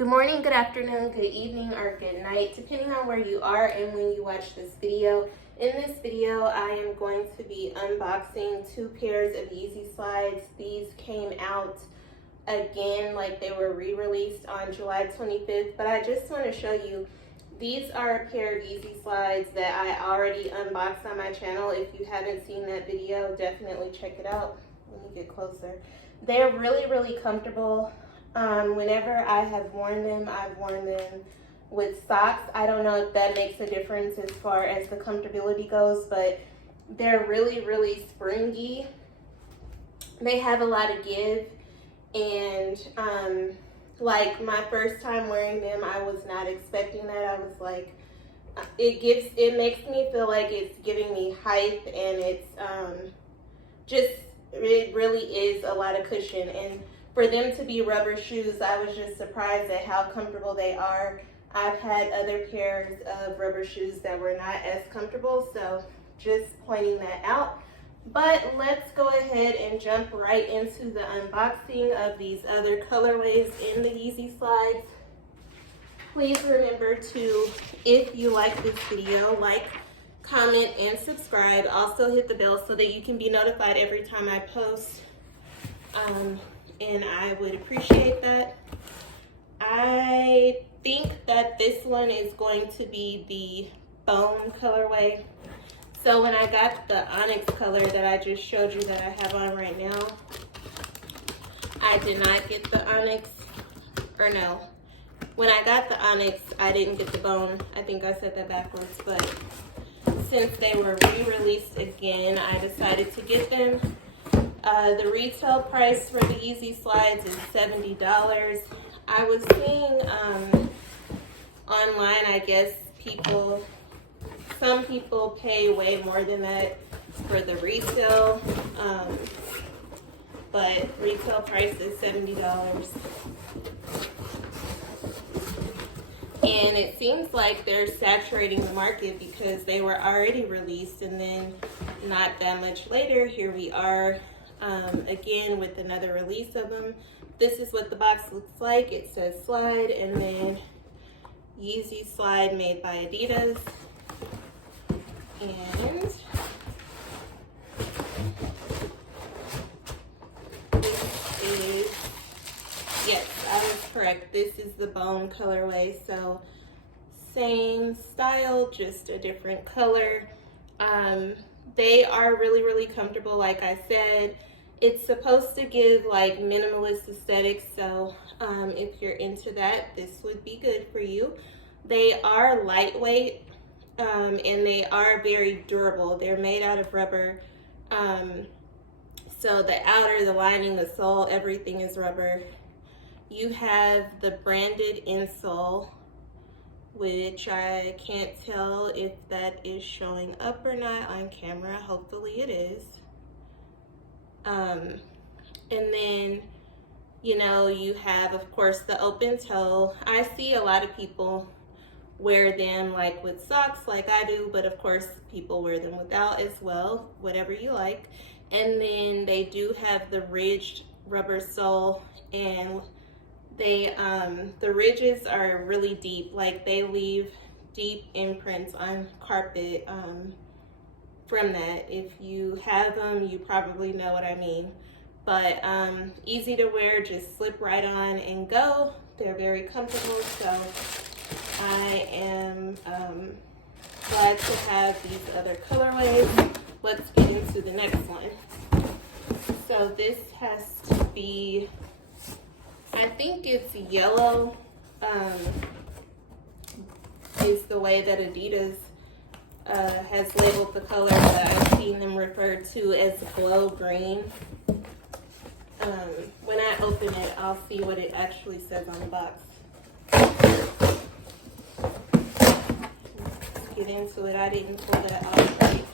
Good morning, good afternoon, good evening, or good night, depending on where you are and when you watch this video. In this video, I am going to be unboxing two pairs of Yeezy Slides. These came out again, like they were re-released on July 25th, but I just want to show you, these are a pair of Yeezy Slides that I already unboxed on my channel. If you haven't seen that video, definitely check it out. Let me get closer. They're really comfortable. Whenever I have worn them, I've worn them with socks. I don't know if that makes a difference as far as the comfortability goes, but they're really springy. They have a lot of give, and like my first time wearing them, I was not expecting that. I was like, it makes me feel like it's giving me height, and it's it really is a lot of cushion. And for them to be rubber shoes, I was just surprised at how comfortable they are. I've had other pairs of rubber shoes that were not as comfortable, so just pointing that out. But let's go ahead and jump right into the unboxing of these other colorways in the Yeezy Slides. Please remember to, if you like this video, like, comment, and subscribe. Also hit the bell so that you can be notified every time I post. And I would appreciate that. I think that this one is going to be the bone colorway. So when I got the Onyx color that I just showed you that I have on right now, I did not get the Onyx, or no. When I got the Onyx, I didn't get the bone. I think I said that backwards, but since they were re-released again, I decided to get them. The retail price for the Yeezy Slides is $70. I was seeing online, I guess some people pay way more than that for the resale, but retail price is $70. And it seems like they're saturating the market because they were already released, and then not that much later, here we are again with another release of them. This is what the box looks like. It says Slide, and then Yeezy Slide made by Adidas. And this is, yes, I was correct. This is the bone colorway. So same style, just a different color. They are really comfortable, like I said. It's supposed to give like minimalist aesthetics, so if you're into that, this would be good for you. They are lightweight, and they are very durable. They're made out of rubber, so the outer, the lining, the sole, everything is rubber. You have the branded insole, which I can't tell if that is showing up or not on camera. Hopefully it is. And then, you know, you have, of course, the open toe. I see a lot of people wear them like with socks like I do, but of course people wear them without as well, whatever you like. And then they do have the ridged rubber sole, and they the ridges are really deep, like they leave deep imprints on carpet. From that, if you have them, you probably know what I mean. But easy to wear, just slip right on and go. They're very comfortable, so I am glad to have these other colorways. Let's get into the next one. So this has to be, I think it's yellow, is the way that Adidas has labeled the color, but I've seen them referred to as glow green. When I open it, I'll see what it actually says on the box. Let's get into it. I didn't pull that out right.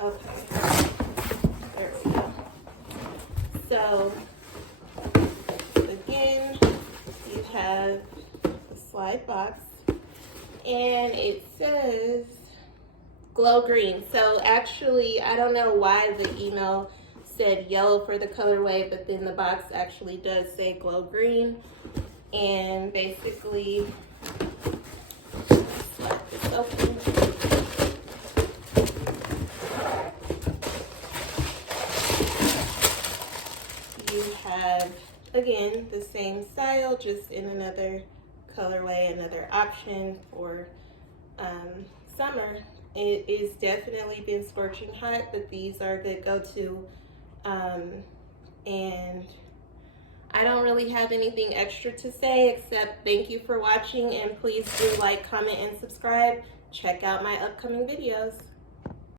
Okay, there we go. So again, you have the slide box, and it says glow green. So actually, I don't know why the email said yellow for the colorway, but then the box actually does say glow green. And basically, slide this open. You have, again, the same style, just in another colorway, another option for summer. It is definitely been scorching hot, but these are a good go-to. And I don't really have anything extra to say except thank you for watching, and please do like, comment, and subscribe. Check out my upcoming videos.